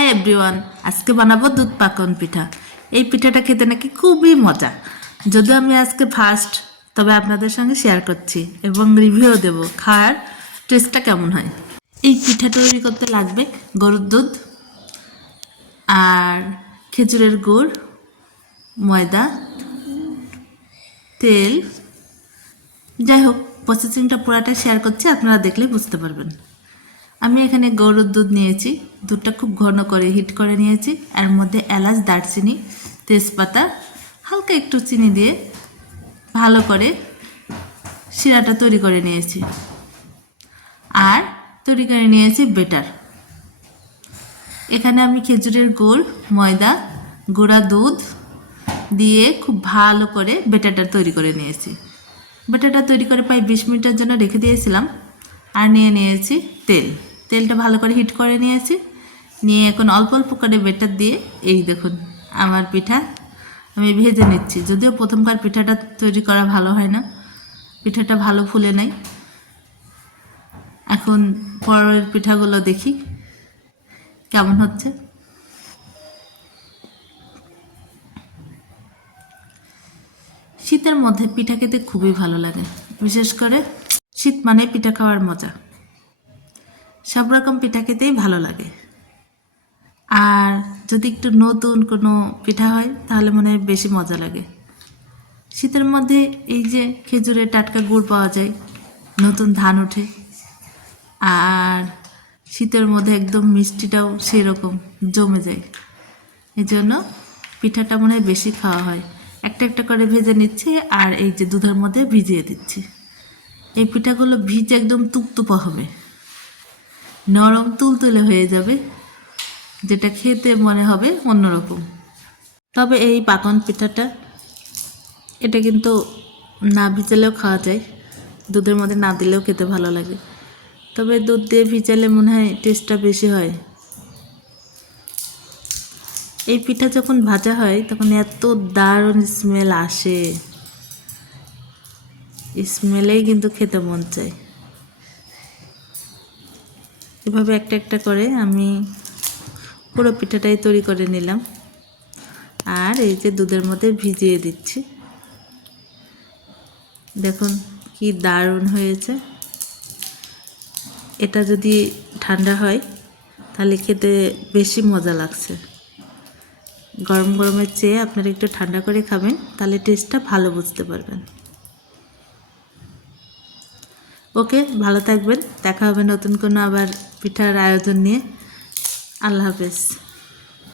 Hi everyone, আজকে বানাবো দুধ পাকন পিঠা। এই পিঠাটা খেতে নাকি খুবই মজা। যদিও আমি আজকে ফার্স্ট, তবে আপনাদের সঙ্গে শেয়ার করছি এবং রিভিউ দেব খাওয়ার টেস্টটা কেমন হয়। এই পিঠা তৈরি করতে লাগবে গরুর দুধ আর খেজুরের গুড়, ময়দা, তেল। যাই হোক, প্রসেসিংটা পুরাটা শেয়ার করছি, আপনারা দেখলে বুঝতে পারবেন। আমি এখানে গরুর দুধ নিয়েছি, দুধটা খুব ঘন করে হিট করে নিয়েছি। এর মধ্যে এলাচ, দারচিনি, তেজপাতা, হালকা একটু চিনি দিয়ে ভালো করে শিরাটা তৈরি করে নিয়েছি। আর তৈরি করে নিয়েছি বেটার। এখানে আমি খেজুরের গুড়, ময়দা, গুঁড়া দুধ দিয়ে খুব ভালো করে বেটারটা তৈরি করে নিয়েছি। বেটারটা তৈরি করে প্রায় 20 মিনিটের জন্য রেখে দিয়েছিলাম। আর নিয়ে নিয়েছি তেলটা ভালো করে হিট করে নিয়েছি। নিয়ে এখন অল্প অল্প করে বেটার দিয়ে এই দেখুন আমার পিঠা আমি ভেজে নিচ্ছি। যদিও প্রথমবার পিঠাটা তৈরি করা ভালো হয় না, পিঠাটা ভালো ফুলে নাই। এখন পরের পিঠাগুলো দেখি কেমন হচ্ছে। শীতের মধ্যে পিঠা খেতে খুবই ভালো লাগে, বিশেষ করে শীত মানে পিঠা খাওয়ার মজা। সব রকম পিঠা খেতেই ভালো লাগে। আর যদি একটু নতুন কোনো পিঠা হয় তাহলে মনে হয় বেশি মজা লাগে। শীতের মধ্যে এই যে খেজুরের টাটকা গুড় পাওয়া যায়, নতুন ধান ওঠে, আর শীতের মধ্যে একদম মিষ্টিটাও সেরকম জমে যায়। এই জন্য পিঠাটা মনে হয় বেশি খাওয়া হয়। একটা একটা করে ভেজে নিচ্ছি আর এই যে দুধের মধ্যে ভিজিয়ে দিচ্ছি। এই পিঠাগুলো ভিজে একদম তুপতুপা হবে, নরম তুলতুলে হয়ে যাবে, যেটা খেতে মনে হবে অন্যরকম। তবে এই পাকন পিঠাটা এটা কিন্তু না ভিজালেও খাওয়া যায়, দুধের মধ্যে না দিলেও খেতে ভালো লাগে। তবে দুধ দিয়ে ভিজালে মনে হয় টেস্টটা বেশি হয়। এই পিঠা যখন ভাজা হয় তখন এত দারুণ স্মেল আসে, স্মেলেই কিন্তু খেতে মন চায়। এভাবে একটা একটা করে আমি পুরো পিঠাটাই তৈরি করে নিলাম। আর এই যে দুধের মধ্যে ভিজিয়ে দিচ্ছি, দেখুন কি দারুণ হয়েছে। এটা যদি ঠান্ডা হয় তাহলে খেতে বেশি মজা লাগছে। গরম গরমের চেয়ে আপনারা একটু ঠান্ডা করে খাবেন, তাহলে টেস্টটা ভালো বুঝতে পারবেন। ওকে, ভালো থাকবেন। দেখা হবে নতুন কোনো আবার পিঠার আয়োজন নিয়ে। আল্লাহ হাফেজ।